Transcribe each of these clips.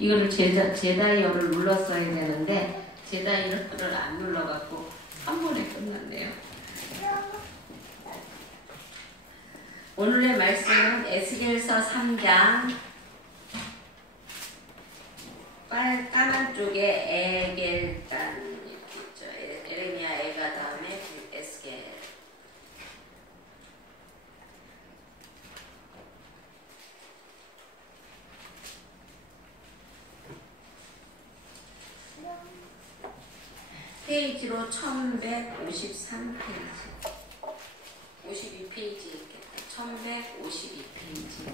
이거를 제다이어를 눌렀어야 되는데 제다이어를 안 눌러갖고 한 번에 끝났네요. 오늘의 말씀은 에스겔서 3장 까만 쪽에 에겔단 있죠. 에레미야 에가 다음에 에스겔. 페이지로 1153페이지 52페이지 있겠다. 1152페이지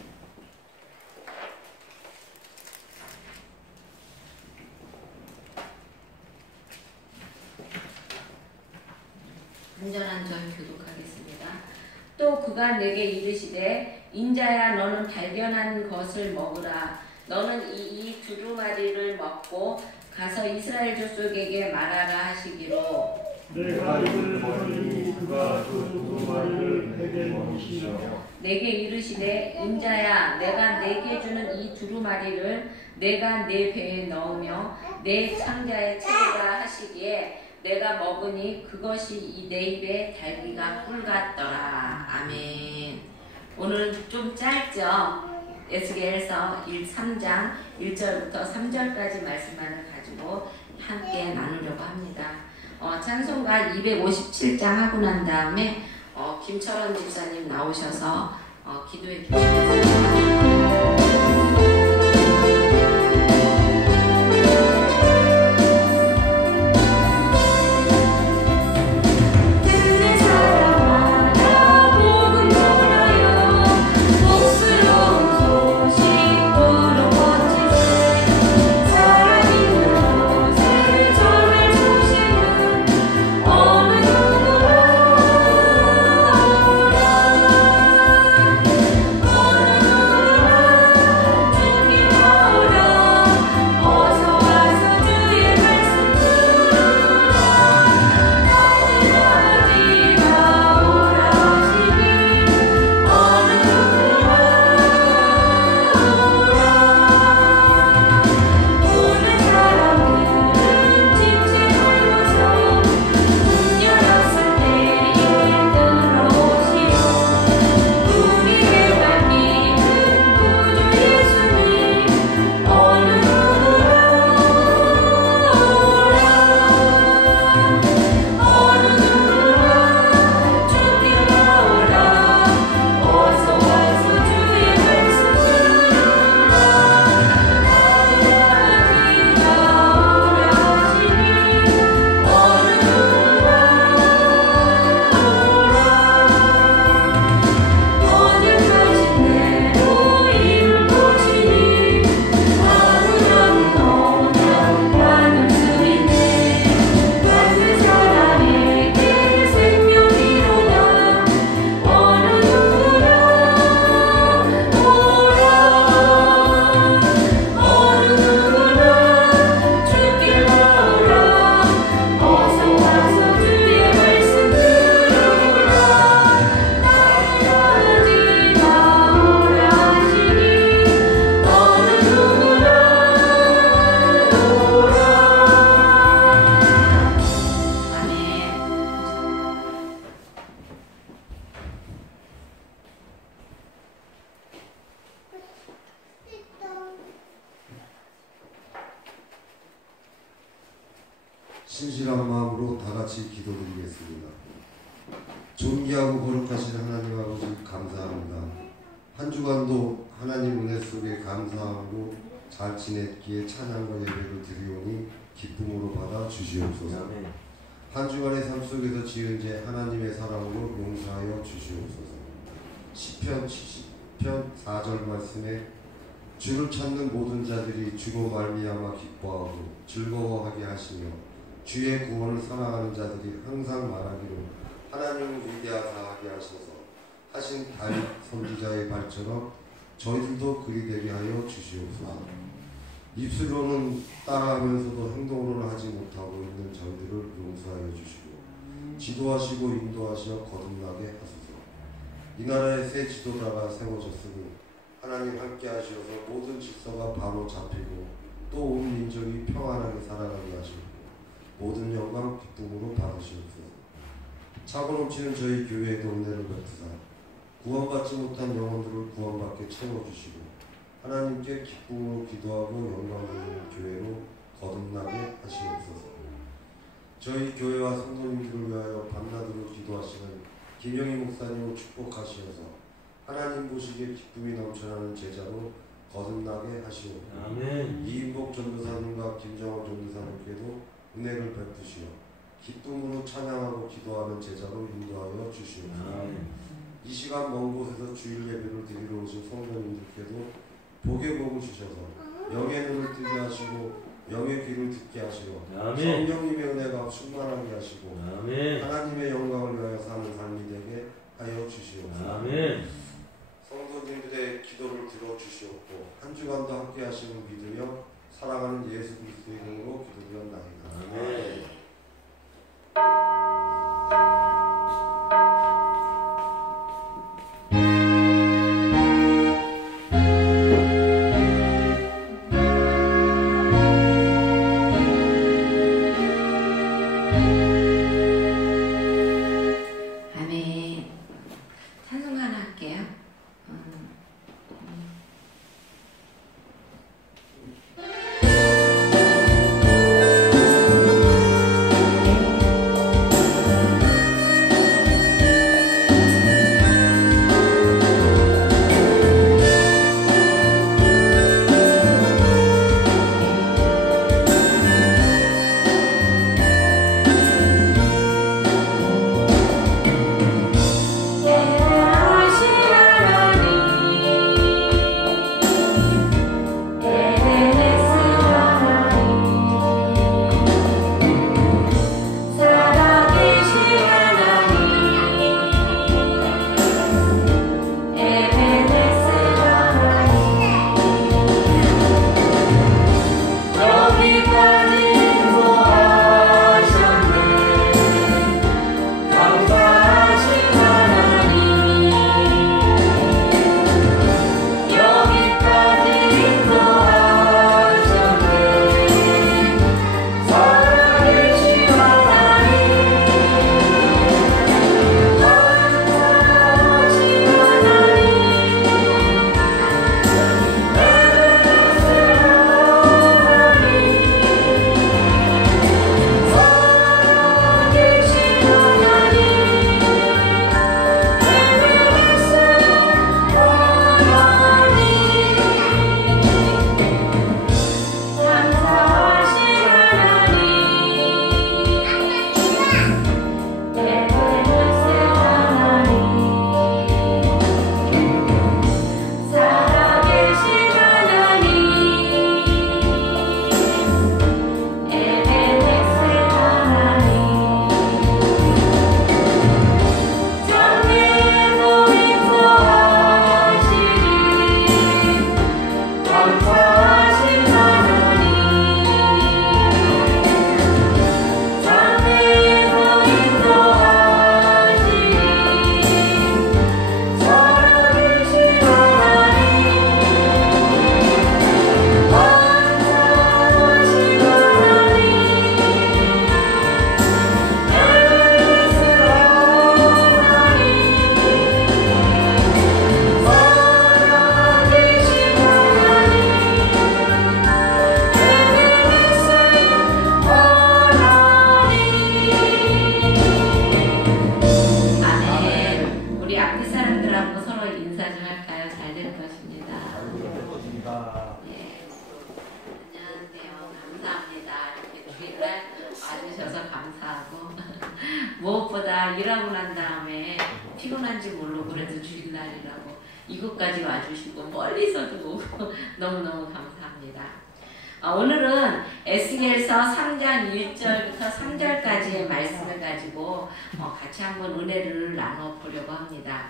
안전한 절 교독하겠습니다. 또 그가 내게 이르시되 인자야 너는 발견한 것을 먹으라. 너는 이 두루마리를 먹고 가서 이스라엘 족속에게 말하라 하시기로 내가 이를 보니 그가 그 두루마리를 내게 먹으시며 내게 이르시되 인자야 내가 내게 주는 이 두루마리를 내가 내 배에 넣으며 내 창자에 채우라 하시기에 내가 먹으니 그것이 이 내 입에 달기가 꿀 같더라. 아멘. 오늘은 좀 짧죠? 에스겔서 3장 1절부터 3절까지 말씀만을 가지고 함께 나누려고 합니다. 찬송가 257장 하고 난 다음에 김철원 집사님 나오셔서 기도해 주시겠습니다. Oh 신실한 마음으로 다 같이 기도드리겠습니다. 존귀하고 거룩하신 하나님 아버지 감사합니다. 한 주간도 하나님 은혜 속에 감사하고 잘 지냈기에 찬양과 예배를 드리오니 기쁨으로 받아 주시옵소서. 한 주간의 삶 속에서 지은 죄 하나님의 사랑으로 용서하여 주시옵소서. 시편 70편 4절 말씀에 주를 찾는 모든 자들이 주로 말미암아 기뻐하고 즐거워하게 하시며 주의 구원을 사랑하는 자들이 항상 말하기로 하나님은 위대하사 하게 하셔서 하신 다윗 선지자의 발처럼 저희들도 그리 되게 하여 주시옵소서. 입술로는 따라하면서도 행동으로는 하지 못하고 있는 저희들을 용서하여 주시고 지도하시고 인도하시어 거듭나게 하소서. 이 나라의 새 지도자가 세워졌으니 하나님 함께 하시어서 모든 질서가 바로 잡히고 또 온 민족이 평안하게 살아가게 하시고 모든 영광 기쁨으로 받으시옵소서. 차고 넘치는 저희 교회의 동네를 베푸사 구원받지 못한 영혼들을 구원받게 채워주시고 하나님께 기쁨으로 기도하고 영광 돌리는 교회로 거듭나게 하시옵소서. 저희 교회와 성도님들을 위하여 밤낮으로 기도하시는 김영희 목사님을 축복하시어서 하나님 보시기에 기쁨이 넘쳐나는 제자로 거듭나게 하시옵소서. 아멘. 이인복 전도사님과 김정원 전도사님께도 은혜를 베푸시어 기쁨으로 찬양하고 기도하는 제자로 인도하여 주시옵소서. 이 시간 먼 곳에서 주일 예배를 드리러 오신 성도님들께도 복의 복을 주셔서 영의 눈을 뜨게 하시고 영의 귀를 듣게 하시고 성령님의 은혜가 충만하게 하시고 하나님의 영광을 위하여 사는 삶이 되게 하여 주시옵소서. 성도님들의 기도를 들어주시옵고 한 주간도 함께 하심을 믿으며 사랑하는 예수 그리스도의 이름으로 기도드렸나이다. 아멘. 날 일하고 난 다음에 피곤한지 모르고 그래도 주일날이라고 이곳까지 와주시고 멀리서도 오고 너무너무 감사합니다. 오늘은 에스겔서 3장 1절부터 3절까지의 말씀을 가지고 같이 한번 은혜를 나눠보려고 합니다.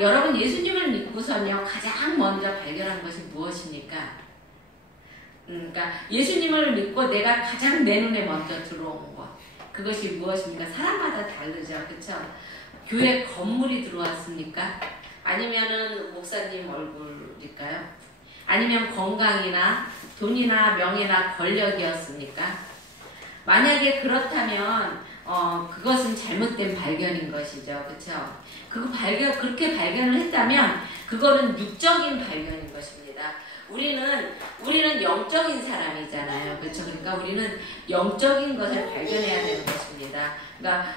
여러분 예수님을 믿고서는요 가장 먼저 발견한 것이 무엇입니까? 그러니까 예수님을 믿고 내가 가장 내 눈에 먼저 들어온 것, 그것이 무엇입니까? 사람마다 다르죠, 그렇죠? 교회 건물이 들어왔습니까? 아니면은 목사님 얼굴일까요? 아니면 건강이나 돈이나 명예나 권력이었습니까? 만약에 그렇다면 그것은 잘못된 발견인 것이죠, 그렇죠? 그렇게 발견을 했다면 그거는 육적인 발견인 것입니다. 우리는 영적인 사람이잖아요, 그렇죠? 그러니까 우리는 영적인 것을 발견해야 되는 것입니다. 그러니까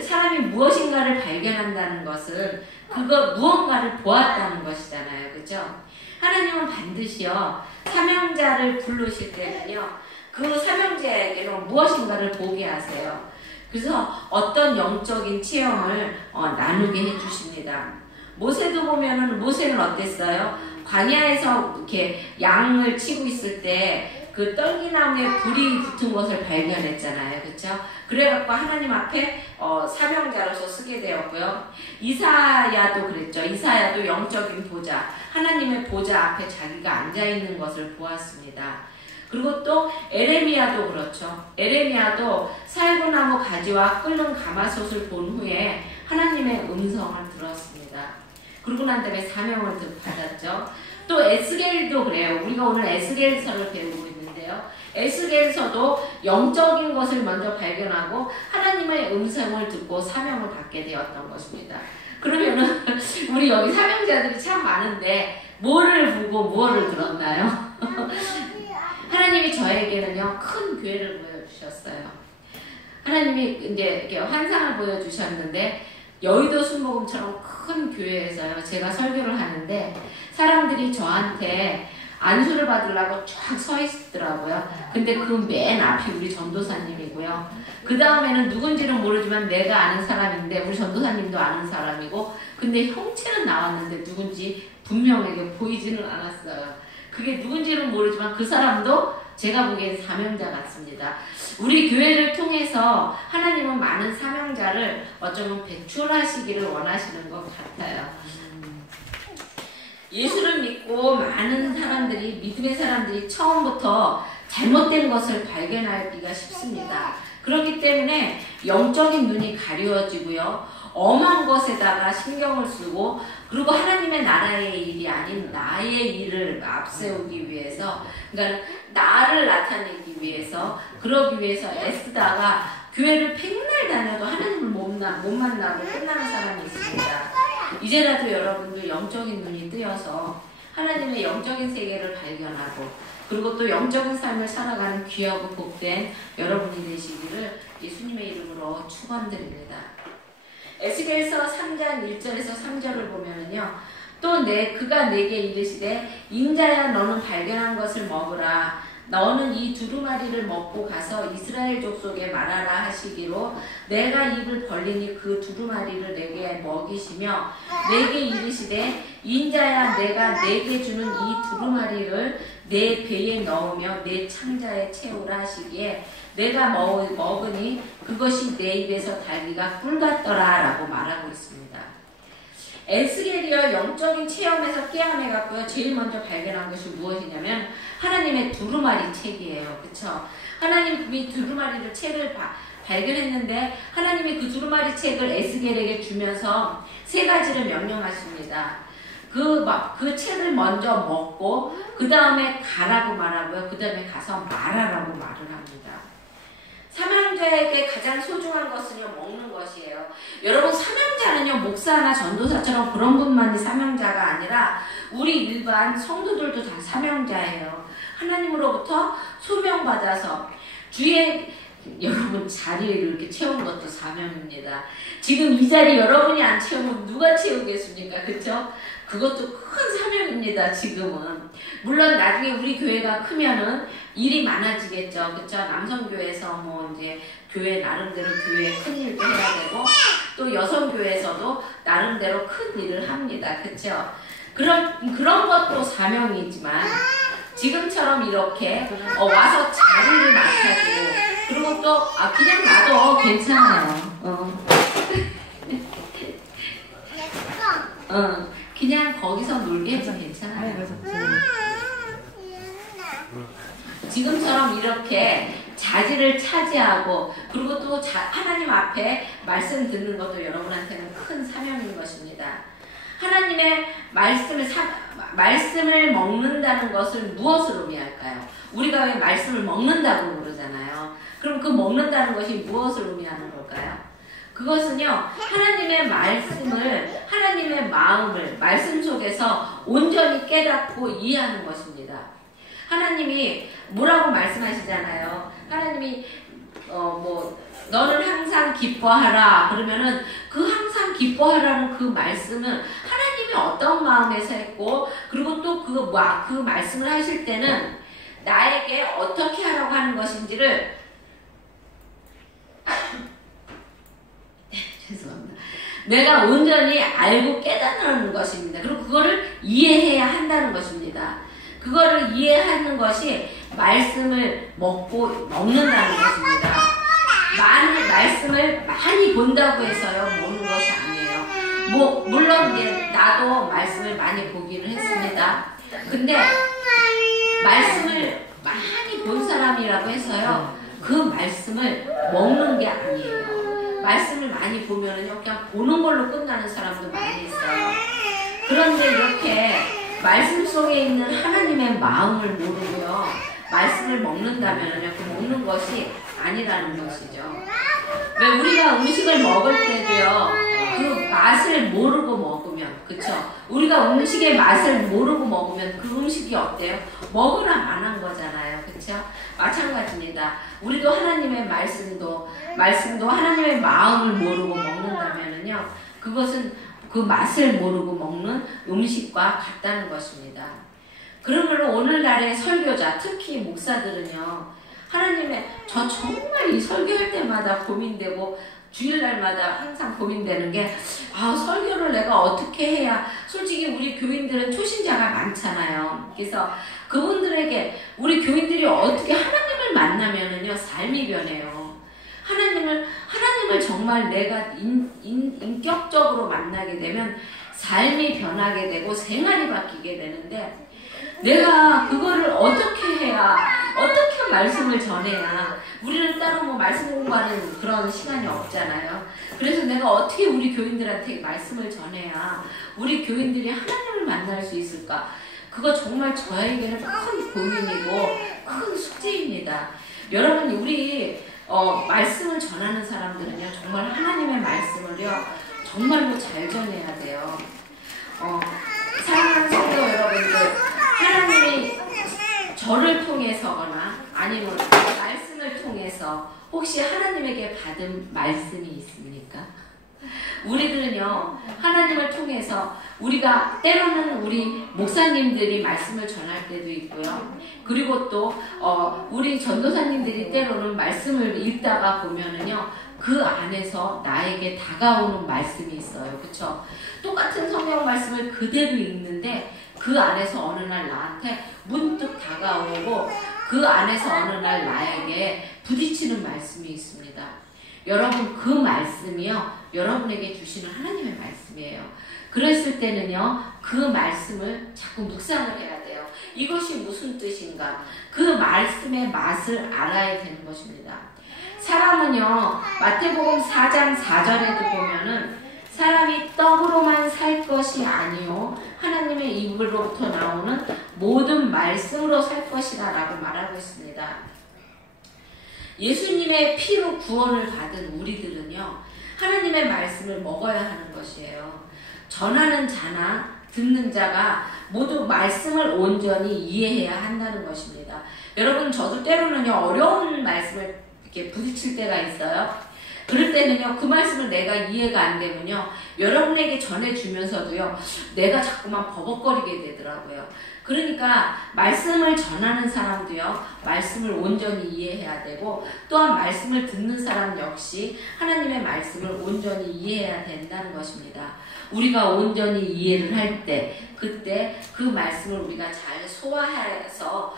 사람이 무엇인가를 발견한다는 것은 무언가를 보았다는 것이잖아요, 그렇죠? 하나님은 반드시요 사명자를 부르실 때는요 그 사명자에게는 무엇인가를 보게 하세요. 그래서 어떤 영적인 체험을 나누게 해주십니다. 모세도 보면은 모세는 어땠어요? 광야에서 이렇게 양을 치고 있을 때 그 떨기나무에 불이 붙은 것을 발견했잖아요, 그렇죠? 그래갖고 하나님 앞에 사명자로서 쓰게 되었고요. 이사야도 그랬죠. 이사야도 영적인 보좌, 하나님의 보좌 앞에 자기가 앉아 있는 것을 보았습니다. 그리고 또 에레미야도 그렇죠. 에레미야도 살구나무 가지와 끓는 가마솥을 본 후에 하나님의 음성을 들었습니다. 그러고 난 다음에 사명을 받았죠. 또 에스겔도 그래요. 우리가 오늘 에스겔서를 배우고 있는데요. 에스겔서도 영적인 것을 먼저 발견하고 하나님의 음성을 듣고 사명을 받게 되었던 것입니다. 그러면은 우리 여기 사명자들이 참 많은데 뭐를 보고 뭐를 들었나요? 하나님이 저에게는요 큰 교회를 보여주셨어요. 하나님이 이제 이렇게 환상을 보여주셨는데 여의도 순복음처럼 큰 교회에서요 제가 설교를 하는데 사람들이 저한테 안수를 받으려고 쫙 서 있더라고요. 근데 그 맨 앞이 우리 전도사님이고요. 그 다음에는 누군지는 모르지만 내가 아는 사람인데 우리 전도사님도 아는 사람이고 근데 형체는 나왔는데 누군지 분명하게 보이지는 않았어요. 그게 누군지는 모르지만 그 사람도 제가 보기엔 사명자 같습니다. 우리 교회를 통해서 하나님은 많은 사명자를 어쩌면 배출하시기를 원하시는 것 같아요. 예수를 믿고 많은 사람들이, 믿음의 사람들이 처음부터 잘못된 것을 발견하기가 쉽습니다. 그렇기 때문에 영적인 눈이 가려워지고요. 엄한 것에다가 신경을 쓰고 그리고 하나님의 나라의 일이 아닌 나의 일을 앞세우기 위해서, 그러니까 나를 나타내기 위해서, 그러기 위해서 애쓰다가 교회를 백날 다녀도 하나님을 못 만나고 끝나는 사람이 있습니다. 이제라도 여러분들 영적인 눈이 뜨여서 하나님의 영적인 세계를 발견하고 그리고 또 영적인 삶을 살아가는 귀하고 복된 여러분이 되시기를 예수님의 이름으로 축원드립니다. 에스겔서 3장 1절에서 3절을 보면은요. 또 그가 내게 이르시되 인자야 너는 발견한 것을 먹으라. 너는 이 두루마리를 먹고 가서 이스라엘 족속에 말하라 하시기로 내가 입을 벌리니 그 두루마리를 내게 먹이시며 내게 이르시되 인자야 내가 내게 주는 이 두루마리를 내 배에 넣으며 내 창자에 채우라 하시기에 내가 먹으니 그것이 내 입에서 달기가 꿀 같더라 라고 말하고 있습니다. 에스겔이요 영적인 체험에서 깨어내갖고요 제일 먼저 발견한 것이 무엇이냐면 하나님의 두루마리 책이에요. 그쵸? 하나님이 두루마리를 책을 발견했는데 하나님이 그 두루마리 책을 에스겔에게 주면서 세 가지를 명령하십니다. 그 책을 먼저 먹고 그 다음에 가라고 말하고요. 그 다음에 가서 말하라고 말을 합니다. 사명자에게 가장 소중한 것은요 먹는 것이에요. 여러분 사명자는요 목사나 전도사처럼 그런 분만이 사명자가 아니라 우리 일반 성도들도 다 사명자예요. 하나님으로부터 소명받아서 주의 여러분 자리를 이렇게 채운 것도 사명입니다. 지금 이 자리 여러분이 안 채우면 누가 채우겠습니까? 그쵸? 그것도 큰 사명입니다. 지금은. 물론 나중에 우리 교회가 크면은 일이 많아지겠죠. 그쵸? 남성교회에서 뭐 이제 교회 나름대로 교회 큰 일도 해야 되고 또 여성교회에서도 나름대로 큰 일을 합니다. 그쵸? 그런 것도 사명이지만 지금처럼 이렇게 와서 자리를 맡아주고 그리고 또 그냥 놔도 괜찮아요. 그냥 거기서 놀게 해도 괜찮아요. 지금처럼 이렇게 자리를 차지하고 그리고 또 하나님 앞에 말씀 듣는 것도 여러분한테는 큰 사명인 것입니다. 하나님의 말씀을 먹는다는 것을 무엇을 의미할까요? 우리가 왜 말씀을 먹는다고 그러잖아요. 그럼 그 먹는다는 것이 무엇을 의미하는 걸까요? 그것은요, 하나님의 말씀을, 하나님의 마음을 말씀 속에서 온전히 깨닫고 이해하는 것입니다. 하나님이 뭐라고 말씀하시잖아요. 하나님이 너는 항상 기뻐하라. 그러면은 그 항상 기뻐하라는 그 말씀은 하나님이 어떤 마음에서 했고, 그리고 또 그 말씀을 하실 때는 나에게 어떻게 하라고 하는 것인지를 죄송합니다. 내가 온전히 알고 깨닫는 것입니다. 그리고 그거를 이해해야 한다는 것입니다. 그거를 이해하는 것이 말씀을 먹는다는 것입니다. 말씀을 많이 본다고 해서요, 먹는 것이 아니에요. 물론 이제 나도 말씀을 많이 보기를 했습니다. 근데 말씀을 많이 본 사람이라고 해서요, 그 말씀을 먹는 게 아니에요. 말씀을 많이 보면은요, 그냥 보는 걸로 끝나는 사람도 많이 있어요. 그런데 이렇게 말씀 속에 있는 하나님의 마음을 모르고요, 말씀을 먹는다면요, 그 먹는 것이 아니라는 것이죠. 왜 우리가 음식을 먹을 때도요, 그 맛을 모르고 먹으면, 그쵸? 우리가 음식의 맛을 모르고 먹으면 그 음식이 어때요? 먹으라 만한 거잖아요. 그쵸? 마찬가지입니다. 우리도 하나님의 말씀도 하나님의 마음을 모르고 먹는다면요, 그것은 그 맛을 모르고 먹는 음식과 같다는 것입니다. 그러므로 오늘날의 설교자, 특히 목사들은요, 저 정말 이 설교할 때마다 고민되고 주일날마다 항상 고민되는 게 설교를 내가 어떻게 해야, 솔직히 우리 교인들은 초신자가 많잖아요. 그래서 그분들에게 우리 교인들이 어떻게 하나님을 만나면은요, 삶이 변해요. 하나님을 정말 내가 인격적으로 만나게 되면 삶이 변하게 되고 생활이 바뀌게 되는데, 내가 그거를 어떻게 해야, 어떻게 말씀을 전해야, 우리는 따로 말씀 공부하는 그런 시간이 없잖아요. 그래서 내가 어떻게 우리 교인들한테 말씀을 전해야 우리 교인들이 하나님을 만날 수 있을까? 그거 정말 저에게는 큰 고민이고 큰 숙제입니다. 여러분, 우리 말씀을 전하는 사람들은요, 정말 하나님의 말씀을요, 정말로 잘 전해야 돼요. 사랑하는 성도 여러분들, 하나님이 저를 통해서거나 아니면 말씀을 통해서 혹시 하나님에게 받은 말씀이 있습니까? 우리들은요, 하나님을 통해서 우리가 때로는 우리 목사님들이 말씀을 전할 때도 있고요. 그리고 또 우리 전도사님들이 때로는 말씀을 읽다가 보면은요, 그 안에서 나에게 다가오는 말씀이 있어요. 그쵸? 똑같은 성경 말씀을 그대로 읽는데 그 안에서 어느 날 나한테 문득 다가오고 그 안에서 어느 날 나에게 부딪히는 말씀이 있습니다. 여러분, 그 말씀이요, 여러분에게 주시는 하나님의 말씀이에요. 그랬을 때는요, 그 말씀을 자꾸 묵상을 해야 돼요. 이것이 무슨 뜻인가? 그 말씀의 맛을 알아야 되는 것입니다. 사람은요, 마태복음 4장 4절에도 보면은 사람이 떡으로만 살 것이 아니요 하나님의 입으로부터 나오는 모든 말씀으로 살 것이다 라고 말하고 있습니다. 예수님의 피로 구원을 받은 우리들은요, 하나님의 말씀을 먹어야 하는 것이에요. 전하는 자나 듣는 자가 모두 말씀을 온전히 이해해야 한다는 것입니다. 여러분, 저도 때로는요, 어려운 말씀을 이렇게 부딪힐 때가 있어요. 그럴 때는요, 그 말씀을 내가 이해가 안 되면요, 여러분에게 전해주면서도요, 내가 자꾸만 버벅거리게 되더라고요. 그러니까 말씀을 전하는 사람도요, 말씀을 온전히 이해해야 되고, 또한 말씀을 듣는 사람 역시 하나님의 말씀을 온전히 이해해야 된다는 것입니다. 우리가 온전히 이해를 할 때, 그때 그 말씀을 우리가 잘 소화해서,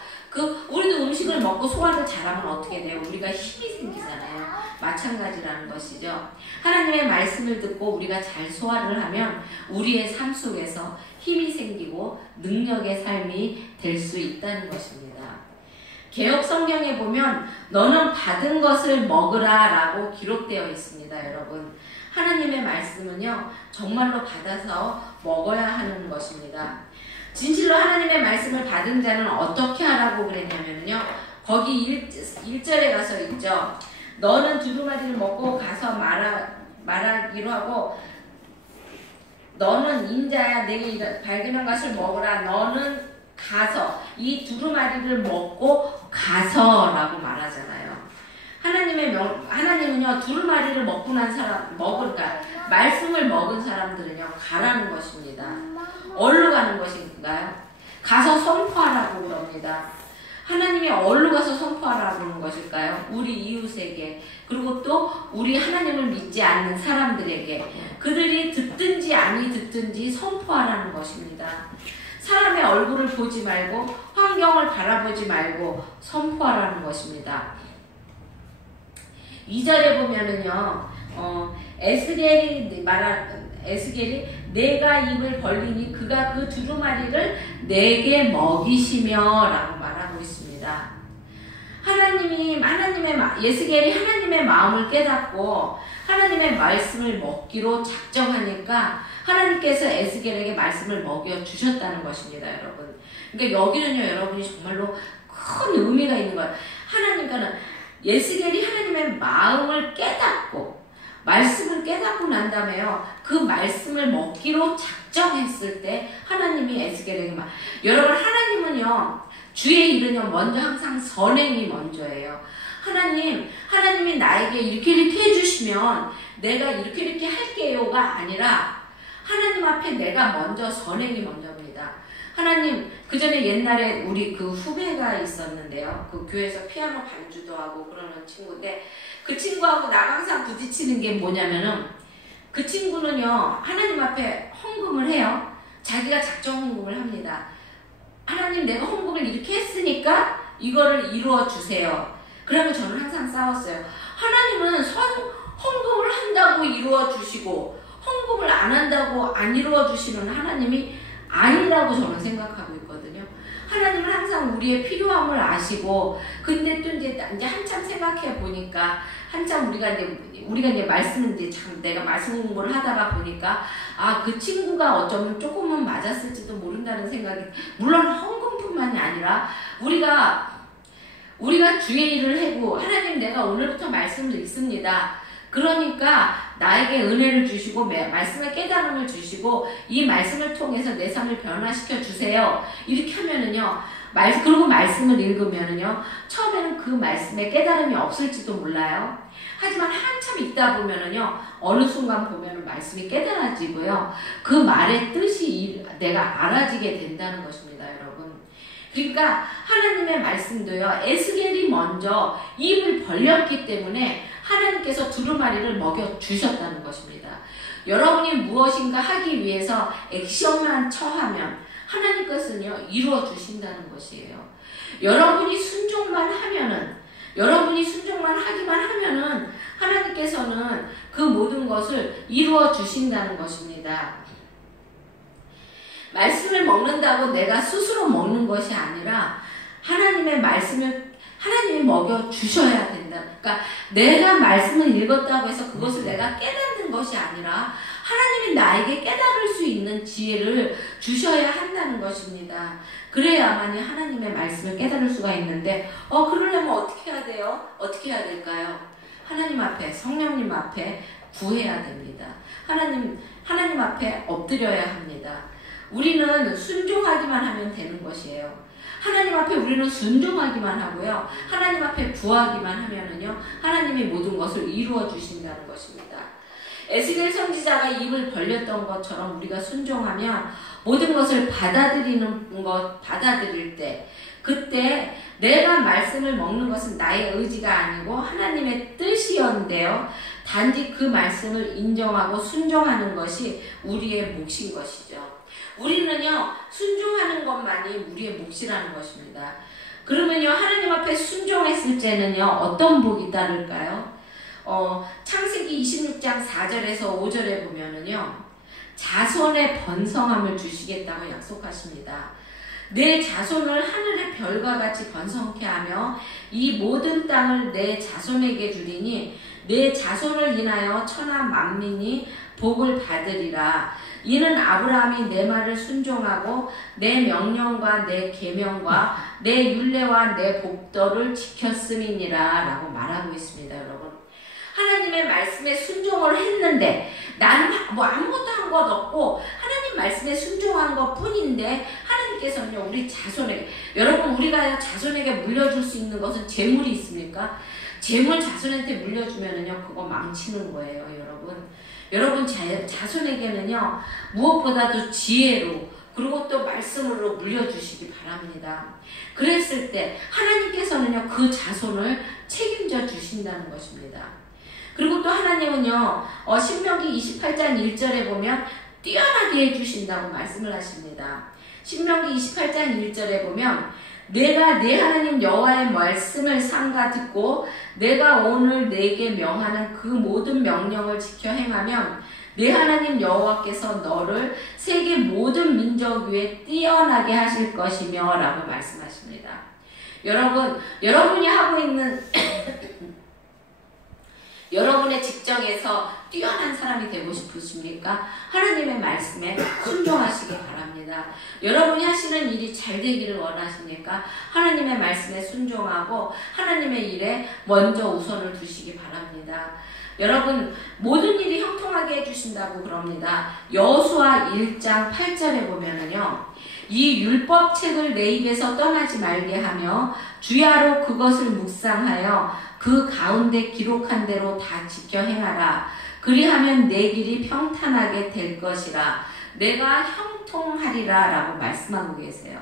우리도 음식을 먹고 소화를 잘하면 어떻게 돼요? 우리가 힘이 생기잖아요. 마찬가지라는 것이죠. 하나님의 말씀을 듣고 우리가 잘 소화를 하면 우리의 삶 속에서 힘이 생기고 능력의 삶이 될 수 있다는 것입니다. 개역 성경에 보면 너는 받은 것을 먹으라 라고 기록되어 있습니다. 여러분, 하나님의 말씀은요, 정말로 받아서 먹어야 하는 것입니다. 진실로 하나님의 말씀을 받은 자는 어떻게 하라고 그랬냐면요, 거기 1절에 가서 있죠. 너는 두루마리를 먹고 가서 말하기로 하고, 너는 인자야 내게 발견한 것을 먹으라. 너는 가서, 이 두루마리를 먹고 가서 라고 말하잖아요. 하나님은요, 두루마리를 먹고 난 사람, 그러니까 말씀을 먹은 사람들은요, 가라는 것입니다. 어디로 가는 것인가요? 가서 선포하라고 그럽니다. 하나님이 어디로 가서 선포하라고 하는 것일까요? 우리 이웃에게, 그리고 또 우리 하나님을 믿지 않는 사람들에게, 그들이 듣든지 아니 듣든지 선포하라는 것입니다. 사람의 얼굴을 보지 말고 환경을 바라보지 말고 선포하라는 것입니다. 2절에 보면은요, 에스겔이 내가 입을 벌리니 그가 그 두루마리를 내게 먹이시며 라고 말하고 있습니다. 에스겔이 하나님의 마음을 깨닫고 하나님의 말씀을 먹기로 작정하니까 하나님께서 에스겔에게 말씀을 먹여주셨다는 것입니다, 여러분. 그러니까 여기는요, 여러분이 정말로 큰 의미가 있는 거예요. 하나님과는 에스겔이 하나님의 마음을 깨닫고 말씀을 깨닫고 난 다음에요, 그 말씀을 먹기로 작정했을 때 하나님이 에스겔에게 여러분, 하나님은요, 주의 일은요, 먼저 항상 선행이 먼저예요. 하나님이 나에게 이렇게 해주시면 내가 이렇게 할게요가 아니라 하나님 앞에 내가 먼저 선행이 먼저입니다. 하나님, 그 전에 옛날에 우리 그 후배가 있었는데요. 그 교회에서 피아노 반주도 하고 그러는 친구인데, 그 친구하고 나가 항상 부딪히는 게 뭐냐면은, 그 친구는요, 하나님 앞에 헌금을 해요. 자기가 작정 헌금을 합니다. 하나님, 내가 헌금을 이렇게 했으니까 이거를 이루어 주세요. 그러면 저는 항상 싸웠어요. 하나님은 헌금을 한다고 이루어 주시고 헌금을 안 한다고 안 이루어 주시는 하나님이 아니라고 저는 생각하고 있거든요. 하나님은 항상 우리의 필요함을 아시고, 근데 또 이제 한참 생각해 보니까, 한참 우리가 이제 말씀을 내가 말씀 공부를 하다가 보니까, 그 친구가 어쩌면 조금은 맞았을지도 모른다는 생각이, 물론 헌금뿐만이 아니라, 우리가 주의 일을 하고, 하나님, 내가 오늘부터 말씀을 읽습니다. 그러니까 나에게 은혜를 주시고 말씀의 깨달음을 주시고 이 말씀을 통해서 내 삶을 변화시켜 주세요. 이렇게 하면은요, 그리고 말씀을 읽으면은요, 처음에는 그 말씀에 깨달음이 없을지도 몰라요. 하지만 한참 있다 보면은요, 어느 순간 보면은 말씀이 깨달아지고요, 그 말의 뜻이 내가 알아지게 된다는 것입니다, 여러분. 그러니까 하나님의 말씀도요, 에스겔이 먼저 입을 벌렸기 때문에 하나님께서 두루마리를 먹여주셨다는 것입니다. 여러분이 무엇인가 하기 위해서 액션만 처하면 하나님께서는요, 이루어 주신다는 것이에요. 여러분이 순종만 하기만 하면은 하나님께서는 그 모든 것을 이루어 주신다는 것입니다. 말씀을 먹는다고 내가 스스로 먹는 것이 아니라 하나님의 말씀을 하나님이 먹여주셔야 된다. 그러니까 내가 말씀을 읽었다고 해서 그것을 내가 깨닫는 것이 아니라 하나님이 나에게 깨달을 수 있는 지혜를 주셔야 한다는 것입니다. 그래야만이 하나님의 말씀을 깨달을 수가 있는데, 그러려면 어떻게 해야 돼요? 어떻게 해야 될까요? 하나님 앞에, 성령님 앞에 구해야 됩니다. 하나님 앞에 엎드려야 합니다. 우리는 순종하기만 하면 되는 것이에요. 하나님 앞에 우리는 순종하기만 하고요. 하나님 앞에 구하기만 하면은요. 하나님이 모든 것을 이루어 주신다는 것입니다. 에스겔 선지자가 입을 벌렸던 것처럼 우리가 순종하면 모든 것을 받아들일 때, 그때 내가 말씀을 먹는 것은 나의 의지가 아니고 하나님의 뜻이었는데요. 단지 그 말씀을 인정하고 순종하는 것이 우리의 몫인 것이죠. 우리는요, 순종하는 것만이 우리의 몫이라는 것입니다. 그러면요, 하나님 앞에 순종했을 때는요, 어떤 복이 따를까요? 창세기 26장 4절에서 5절에 보면은요, 자손의 번성함을 주시겠다고 약속하십니다. 내 자손을 하늘의 별과 같이 번성케 하며 이 모든 땅을 내 자손에게 주리니 내 자손을 인하여 천하 만민이 복을 받으리라. 이는 아브라함이 내 말을 순종하고 내 명령과 내 계명과 내 율례와 내 법도를 지켰음이니라 라고 말하고 있습니다. 여러분, 하나님의 말씀에 순종을 했는데 나는 뭐 아무것도 한 것 없고 하나님 말씀에 순종한 것 뿐인데 하나님께서는요, 우리 자손에게, 여러분, 우리가 자손에게 물려줄 수 있는 것은 재물이 있습니까? 재물 자손한테 물려주면은요, 그거 망치는 거예요. 여러분 자손에게는요, 무엇보다도 지혜로, 그리고 또 말씀으로 물려주시기 바랍니다. 그랬을 때 하나님께서는요, 그 자손을 책임져 주신다는 것입니다. 그리고 또 하나님은요, 신명기 28장 1절에 보면 뛰어나게 해주신다고 말씀을 하십니다. 신명기 28장 1절에 보면 내가 내 하나님 여호와의 말씀을 삼가 듣고 내가 오늘 내게 명하는 그 모든 명령을 지켜 행하면 내 하나님 여호와께서 너를 세계 모든 민족 위에 뛰어나게 하실 것이며 라고 말씀하십니다. 여러분이 하고 있는 여러분의 직장에서 뛰어난 사람이 되고 싶으십니까? 하나님의 말씀에 순종하시기 바랍니다. 여러분이 하시는 일이 잘 되기를 원하십니까? 하나님의 말씀에 순종하고 하나님의 일에 먼저 우선을 두시기 바랍니다. 여러분, 모든 일이 형통하게 해주신다고 그럽니다. 여호수아 1장 8절에 보면은요, 이 율법책을 내 입에서 떠나지 말게 하며 주야로 그것을 묵상하여 그 가운데 기록한 대로 다 지켜 행하라. 그리하면 내 길이 평탄하게 될 것이라. 내가 형통하리라 라고 말씀하고 계세요.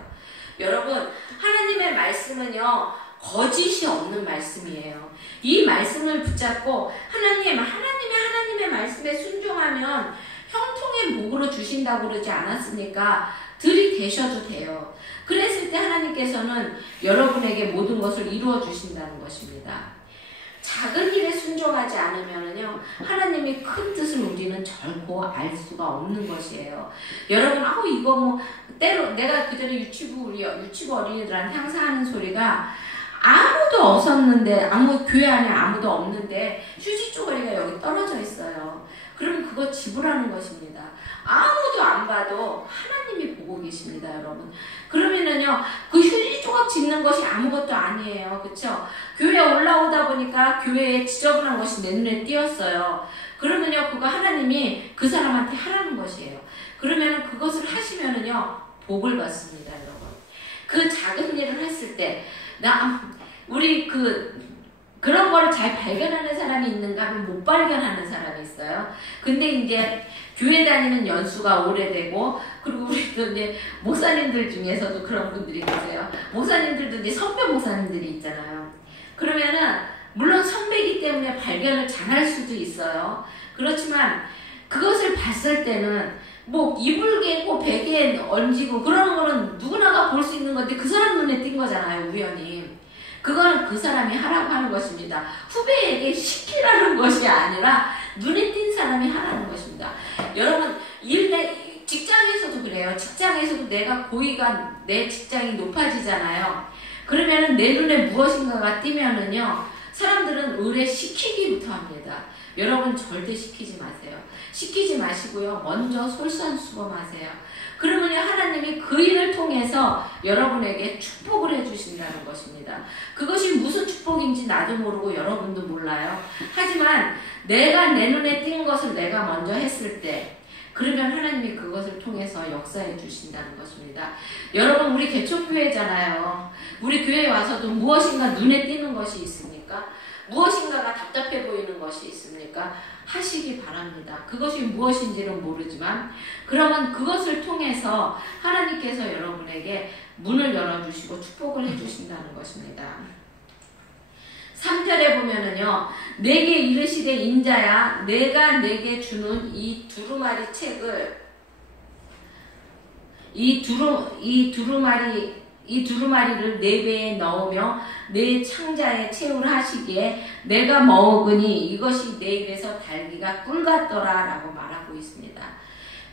여러분, 하나님의 말씀은요, 거짓이 없는 말씀이에요. 이 말씀을 붙잡고 하나님의 말씀에 순종하면 형통의 복으로 주신다고 그러지 않았습니까? 들이대셔도 돼요. 그랬을 때 하나님께서는 여러분에게 모든 것을 이루어 주신다는 것입니다. 작은 일에 순종하지 않으면요, 하나님의 큰 뜻을 우리는 결코 알 수가 없는 것이에요. 여러분, 이거 뭐 때로 내가 그전에 유치부 어린이들한테 항상 하는 소리가, 아무도 없었는데, 교회 안에 아무도 없는데 휴지 쪼가리가 여기 떨어져 있어요. 그러면 그거 지불하는 것입니다. 아무도 안 봐도 하나님이 보고 계십니다, 여러분. 그러면은요, 그 휴지 조각 짚는 것이 아무것도 아니에요. 그쵸? 교회에 올라오다 보니까 교회에 지저분한 것이 내 눈에 띄었어요. 그러면요, 그거 하나님이 그 사람한테 하라는 것이에요. 그러면은 그것을 하시면은요, 복을 받습니다, 여러분. 그 작은 일을 했을 때, 그런 거를 잘 발견하는 사람이 있는가 하면 못 발견하는 사람이 있어요. 근데 이제 교회 다니는 연수가 오래되고, 그리고 우리도 이제 목사님들 중에서도 그런 분들이 계세요. 목사님들도 이제 선배 목사님들이 있잖아요. 그러면은, 물론 선배이기 때문에 발견을 잘할 수도 있어요. 그렇지만, 그것을 봤을 때는, 이불 개고 베개에 얹고 그런 거는 누구나가 볼 수 있는 건데 그 사람 눈에 띈 거잖아요, 우연히. 그거는 그 사람이 하라고 하는 것입니다. 후배에게 시키라는 것이 아니라 눈에 띈 사람이 하라는 것입니다. 여러분, 직장에서도 그래요. 직장에서도 내 직장이 높아지잖아요. 그러면은 내 눈에 무엇인가가 띄면은요, 사람들은 의뢰시키기부터 합니다. 여러분, 절대 시키지 마세요. 시키지 마시고요, 먼저 솔선수범하세요. 그러면 하나님이 그 일을 통해서 여러분에게 축복을 해주신다는 것입니다. 그것이 무슨 축복인지 나도 모르고 여러분도 몰라요. 하지만 내가 내 눈에 띈 것을 내가 먼저 했을 때, 그러면 하나님이 그것을 통해서 역사해 주신다는 것입니다. 여러분, 우리 개척교회잖아요. 우리 교회에 와서도 무엇인가 눈에 띄는 것이 있습니까? 무엇인가가 답답해 보이는 것이 있습니까? 하시기 바랍니다. 그것이 무엇인지는 모르지만 그러면 그것을 통해서 하나님께서 여러분에게 문을 열어주시고 축복을 해주신다는 것입니다. 3절에 보면은요, 내게 이르시되 인자야 내가 내게 주는 이 두루마리 책을 이 두루마리를 내 배에 넣으며 내 창자에 채우라 하시기에 내가 먹으니 이것이 내 입에서 달기가 꿀 같더라 라고 말하고 있습니다.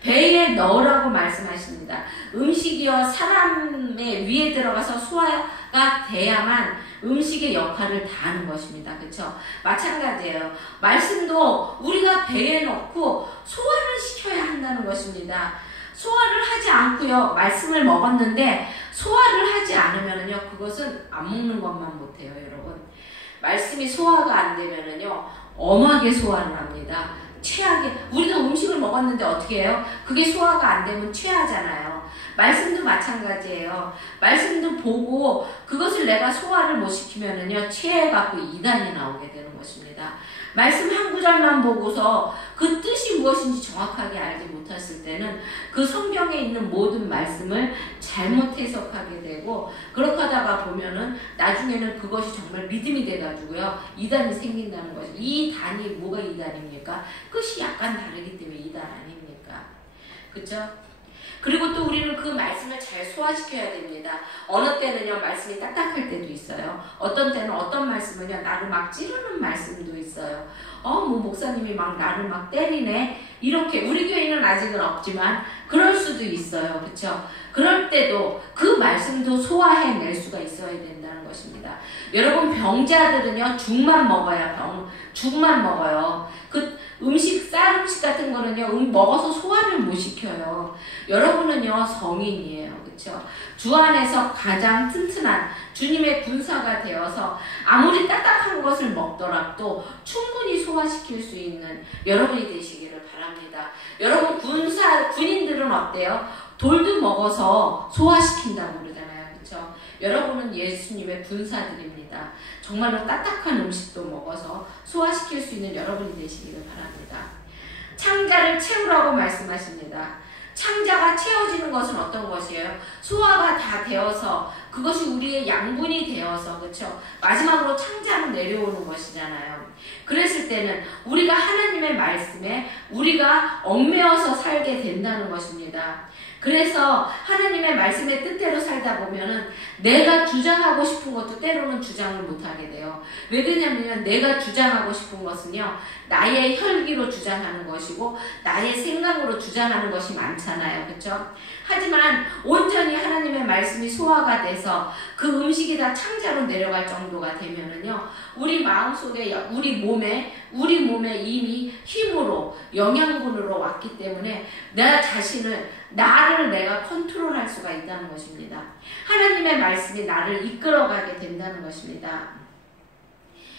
배에 넣으라고 말씀하십니다. 음식이요 사람의 위에 들어가서 소화가 돼야만 음식의 역할을 다하는 것입니다. 그렇죠? 마찬가지예요. 말씀도 우리가 배에 넣고 소화를 시켜야 한다는 것입니다. 소화를 하지 않고요. 말씀을 먹었는데 소화를 하지 않으면요. 그것은 안 먹는 것만 못해요. 여러분. 말씀이 소화가 안 되면요. 엄하게 소화를 합니다. 체하게. 우리도 음식을 먹었는데 어떻게 해요? 그게 소화가 안 되면 체하잖아요. 말씀도 마찬가지예요. 말씀도 보고 그것을 내가 소화를 못 시키면은요. 체해갖고 이단이 나오게 되는 것입니다. 말씀 한 구절만 보고서 그 뜻이 무엇인지 정확하게 알지 못했을 때는 그 성경에 있는 모든 말씀을 잘못 해석하게 되고 그렇게 하다가 보면은 나중에는 그것이 정말 믿음이 돼가지고요. 이단이 생긴다는 거죠. 이 단이 뭐가 이단입니까? 끝이 약간 다르기 때문에 이단 아닙니까? 그쵸? 그리고 또 우리는 그 말씀을 잘 소화시켜야 됩니다. 어느 때는요, 말씀이 딱딱할 때도 있어요. 어떤 때는 어떤 말씀은요, 나를 막 찌르는 말씀도 있어요. 목사님이 막 나를 막 때리네? 이렇게, 우리 교회는 아직은 없지만, 그럴 수도 있어요. 그쵸? 그럴 때도 그 말씀도 소화해낼 수가 있어야 된다는 것입니다. 여러분, 병자들은요, 죽만 먹어요. 죽만 먹어요. 쌀 음식 같은 거는요, 먹어서 소화를 못 시켜요. 여러분은요, 성인이에요. 그쵸? 주 안에서 가장 튼튼한 주님의 군사가 되어서 아무리 딱딱한 것을 먹더라도 충분히 소화시킬 수 있는 여러분이 되시기를 바랍니다. 여러분, 군인들은 어때요? 돌도 먹어서 소화시킨다고 그러잖아요. 그쵸? 여러분은 예수님의 군사들입니다. 정말로 딱딱한 음식도 먹어서 소화시킬 수 있는 여러분이 되시기를 바랍니다. 창자를 채우라고 말씀하십니다. 창자가 채워지는 것은 어떤 것이에요? 소화가 다 되어서 그것이 우리의 양분이 되어서 그렇죠? 마지막으로 창자로 내려오는 것이잖아요. 그랬을 때는 우리가 하나님의 말씀에 우리가 얽매여서 살게 된다는 것입니다. 그래서 하나님의 말씀의 뜻대로 살다 보면은 내가 주장하고 싶은 것도 때로는 주장을 못하게 돼요. 왜 그러냐면 내가 주장하고 싶은 것은요, 나의 혈기로 주장하는 것이고 나의 생각으로 주장하는 것이 많잖아요. 그렇죠? 하지만 온전히 하나님의 말씀이 소화가 돼서 그 음식이 다 창자로 내려갈 정도가 되면은요, 우리 마음속에 우리 몸에 이미 힘으로 영양분으로 왔기 때문에 나 자신을 나를 내가 컨트롤할 수가 있다는 것입니다. 하나님의 말씀이 나를 이끌어가게 된다는 것입니다.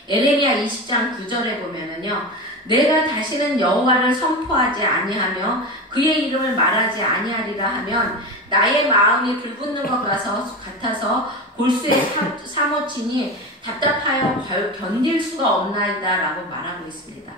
에레미야 20장 9절에 보면은요, 내가 다시는 여호와를 선포하지 아니하며 그의 이름을 말하지 아니하리라 하면 나의 마음이 불붙는 것 같아서 골수에 사모치니 답답하여 견딜 수가 없나이다 라고 말하고 있습니다.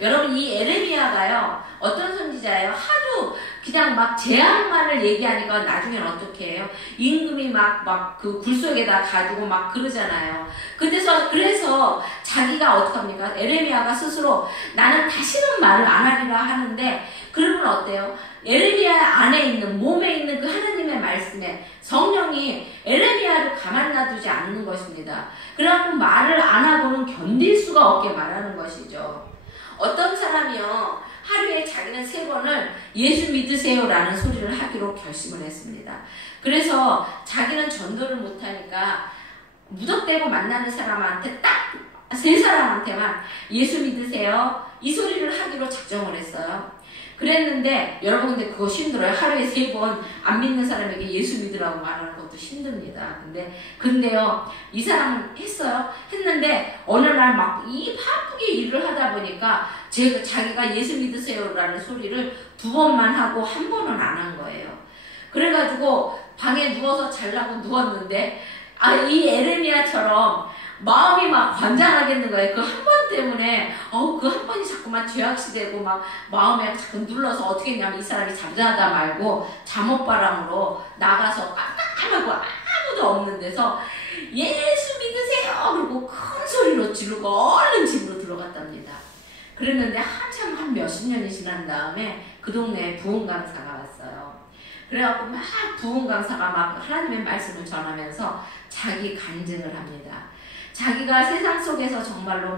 여러분, 이 에레미야가요, 어떤 선지자예요? 하도 그냥 막 재앙만을 얘기하니까 나중에는 어떻게 해요? 임금이 막 그 굴속에다 가두고 막 그러잖아요. 그래서 자기가 어떡합니까? 에레미야가 스스로 나는 다시는 말을 안 하리라 하는데, 그러면 어때요? 에레미야 안에 있는, 몸에 있는 그 하나님의 말씀에 성령이 에레미야를 가만 놔두지 않는 것입니다. 그래갖고 말을 안 하고는 견딜 수가 없게 말하는 것이죠. 어떤 사람이요, 하루에 자기는 3번을 예수 믿으세요라는 소리를 하기로 결심을 했습니다. 그래서 자기는 전도를 못하니까 무덕대고 만나는 사람한테 딱 3사람한테만 예수 믿으세요 이 소리를 하기로 작정을 했어요. 그랬는데 여러분 근데 그거 힘들어요. 하루에 3번 안 믿는 사람에게 예수 믿으라고 말하는 것도 힘듭니다. 근데요 이 사람은 했어요. 했는데 어느 날 막 이 바쁘게 일을 하다 보니까 자기가 예수 믿으세요라는 소리를 2번만 하고 1번은 안 한 거예요. 그래가지고 방에 누워서 자려고 누웠는데 이 에레미야처럼 마음이 막 관장하겠는 거예요. 그 한 번 때문에 그 한 번이 자꾸만 죄악시되고 막 마음에 자꾸 눌러서 어떻게 했냐면 이 사람이 잠자다 말고 잠옷바람으로 나가서 깜깜하고 아무도 없는 데서 예수 믿으세요 그리고 큰 소리로 지르고 얼른 집으로 들어갔답니다. 그랬는데 한참 한 몇십 년이 지난 다음에 그 동네에 부흥 강사가 왔어요. 그래갖고 막 부흥 강사가 막 하나님의 말씀을 전하면서 자기 간증을 합니다. 자기가 세상 속에서 정말로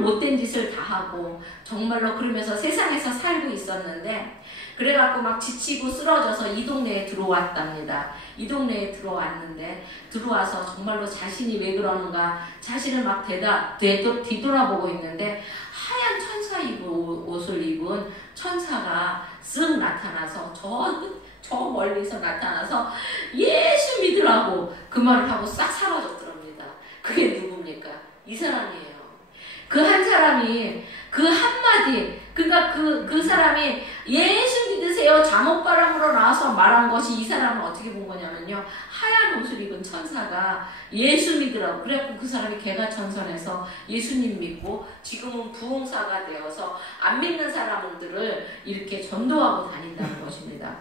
못된 짓을 다 하고 정말로 그러면서 세상에서 살고 있었는데 그래갖고 막 지치고 쓰러져서 이 동네에 들어왔답니다. 이 동네에 들어왔는데 들어와서 정말로 자신이 왜 그러는가 자신을 막 뒤돌아보고 있는데 하얀 천사 옷을 입은 천사가 쓱 나타나서 저 멀리서 나타나서 예수 믿으라고 그 말을 하고 싹 사라졌더랍니다. 그게 누굽니까? 이 사람이에요. 그 한 사람이 그 한마디 그러니까 그 사람이 예수 믿으세요 잠옷바람으로 나와서 말한 것이 이 사람은 어떻게 본 거냐면요. 하얀 옷을 입은 천사가 예수 믿으라고 그래갖고 그 사람이 개가천선해서 예수님 믿고 지금은 부흥사가 되어서 안 믿는 사람들을 이렇게 전도하고 다닌다는 것입니다.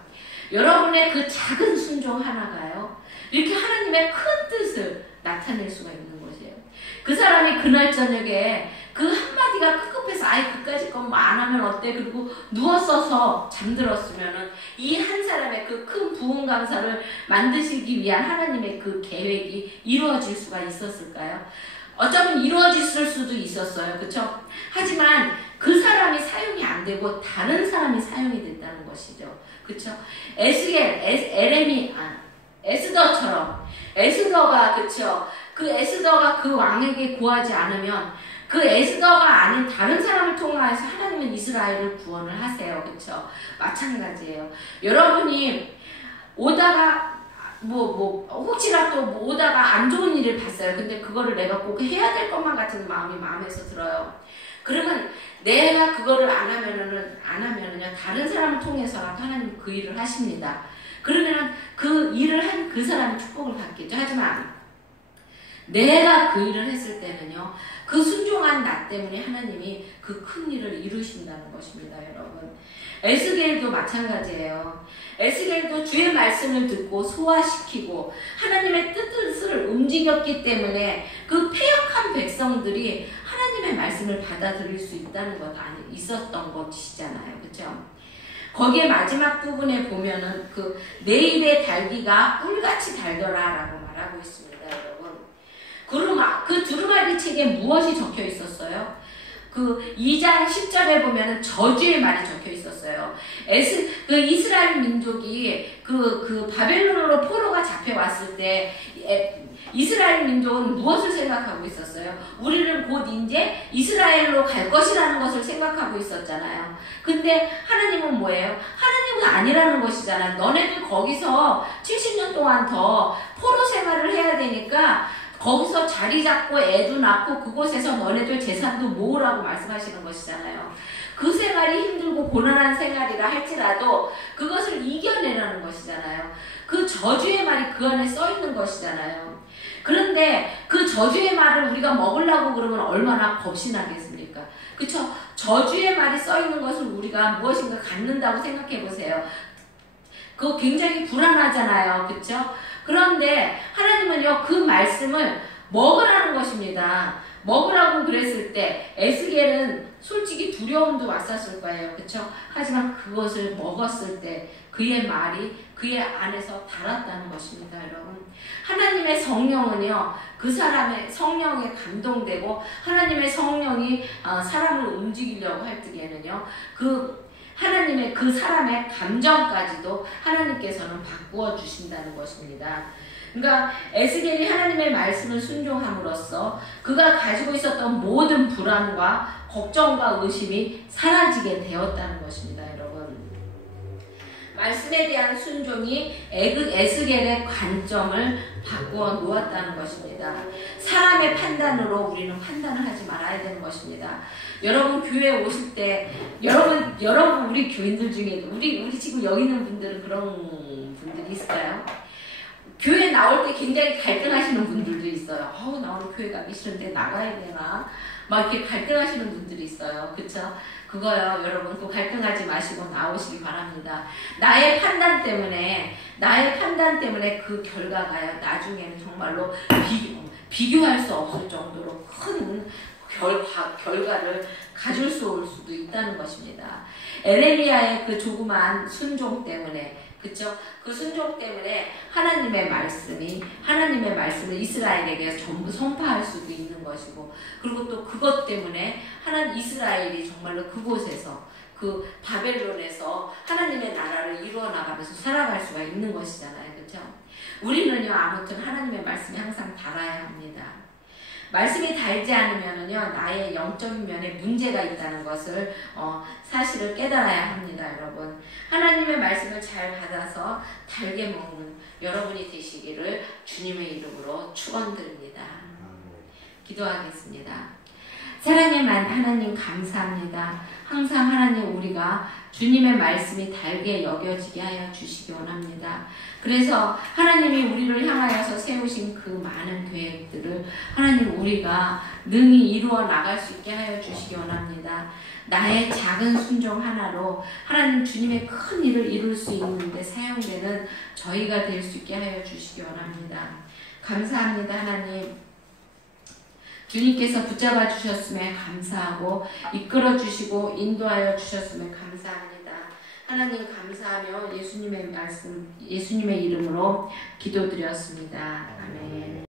여러분의 그 작은 순종 하나가요 이렇게 하나님의 큰 뜻을 나타낼 수가 있는 것이에요. 그 사람이 그날 저녁에 그 한마디가 급급해서 그까짓 건 안 하면 어때? 그리고 누웠어서 잠들었으면은 이 한 사람의 그 큰 부흥 강사를 만드시기 위한 하나님의 그 계획이 이루어질 수가 있었을까요? 어쩌면 이루어졌을 수도 있었어요. 그쵸? 하지만 그 사람이 사용이 안 되고 다른 사람이 사용이 됐다는 것이죠. 그쵸? 에스더처럼 에스더가 그쵸? 그 에스더가 그 왕에게 구하지 않으면 그 에스더가 아닌 다른 사람을 통해서 하나님은 이스라엘을 구원을 하세요. 그쵸? 마찬가지예요. 여러분이 오다가 혹시나 또 오다가 안 좋은 일을 봤어요. 근데 그거를 내가 꼭 해야 될 것만 같은 마음이 마음에서 들어요. 그러면 내가 그거를 안 하면은요 다른 사람을 통해서라도 하나님 그 일을 하십니다. 그러면은 그 일을 한 그 사람이 축복을 받겠죠. 하지만 내가 그 일을 했을 때는요 그 순종한 나 때문에 하나님이 그 큰 일을 이루신다는 것입니다. 여러분 에스겔도 마찬가지예요. 에스겔도 주의 말씀을 듣고 소화시키고 하나님의 뜻을 움직였기 때문에 그 패역한 백성들이 하나님의 말씀을 받아들일 수 있었던 것이잖아요. 그렇죠? 거기에 마지막 부분에 보면은 내 입의 달기가 꿀같이 달더라라고 말하고 있습니다. 여러분 그 두루마리 책에 무엇이 적혀 있었어요? 그 2장 10절에 보면은 저주의 말이 적혀 있었어요. 그 이스라엘 민족이 그 바벨론으로 포로가 잡혀왔을 때 이스라엘 민족은 무엇을 생각하고 있었어요? 우리는 곧 이제 이스라엘로 갈 것이라는 것을 생각하고 있었잖아요. 근데 하나님은 뭐예요? 하나님은 아니라는 것이잖아요. 너네들 거기서 70년 동안 더 포로 생활을 해야 되니까 거기서 자리 잡고 애도 낳고 그곳에서 너네들 재산도 모으라고 말씀하시는 것이잖아요. 그 생활이 힘들고 고난한 생활이라 할지라도 그것을 이겨내라는 것이잖아요. 그 저주의 말이 그 안에 써 있는 것이잖아요. 그런데 그 저주의 말을 우리가 먹으려고 그러면 얼마나 겁신하겠습니까? 그쵸? 저주의 말이 써 있는 것을 우리가 무엇인가 갖는다고 생각해 보세요. 그거 굉장히 불안하잖아요. 그쵸? 그런데 하나님은요 그 말씀을 먹으라는 것입니다. 먹으라고 그랬을 때 에스겔은 솔직히 두려움도 왔었을 거예요. 그쵸? 하지만 그것을 먹었을 때 그의 말이 그의 안에서 달았다는 것입니다. 여러분 하나님의 성령은요 그 사람의 성령에 감동되고 하나님의 성령이 사람을 움직이려고 할 때에는요 하나님의 그 사람의 감정까지도 하나님께서는 바꾸어 주신다는 것입니다. 그러니까 에스겔이 하나님의 말씀을 순종함으로써 그가 가지고 있었던 모든 불안과 걱정과 의심이 사라지게 되었다는 것입니다, 여러분. 말씀에 대한 순종이 에스겔의 관점을 바꾸어 놓았다는 것입니다. 사람의 판단으로 우리는 판단을 하지 말아야 되는 것입니다. 여러분 교회 오실 때 여러분 우리 교인들 중에 우리 지금 여기 있는 분들은 그런 분들이 있을까요? 교회 나올 때 굉장히 갈등하시는 분들도 있어요. 나 오늘 교회 가기 싫은데 나가야 되나? 막 이렇게 갈등하시는 분들이 있어요. 그쵸? 그거요, 여러분, 그 갈등하지 마시고 나오시기 바랍니다. 나의 판단 때문에 그 결과가요, 나중에는 정말로 비교할 수 없을 정도로 큰 결과를 가질 수 있다는 것입니다. 에레미야의 그 조그만 순종 때문에, 그쵸? 그 순종 때문에 하나님의 말씀을 이스라엘에게 전부 선포할 수도 있는 것이고, 그리고 또 그것 때문에 이스라엘이 정말로 그곳에서, 그 바벨론에서 하나님의 나라를 이루어 나가면서 살아갈 수가 있는 것이잖아요. 그쵸? 우리는요, 아무튼 하나님의 말씀이 항상 달아야 합니다. 말씀이 달지 않으면은요, 나의 영적인 면에 문제가 있다는 것을 사실을 깨달아야 합니다, 여러분. 하나님의 말씀을 잘 받아서 달게 먹는 여러분이 되시기를 주님의 이름으로 축원드립니다. 기도하겠습니다. 사랑의 하나님 감사합니다. 항상 하나님 우리가 주님의 말씀이 달게 여겨지게 하여 주시기 원합니다. 그래서 하나님이 우리를 향하여서 세우신 그 많은 계획들을 하나님 우리가 능히 이루어 나갈 수 있게 하여 주시기 원합니다. 나의 작은 순종 하나로 하나님 주님의 큰 일을 이룰 수 있는데 사용되는 저희가 될 수 있게 하여 주시기 원합니다. 감사합니다, 하나님. 주님께서 붙잡아 주셨음에 감사하고 이끌어 주시고 인도하여 주셨음에 감사합니다. 하나님 감사하며 예수님의 이름으로 기도드렸습니다. 아멘.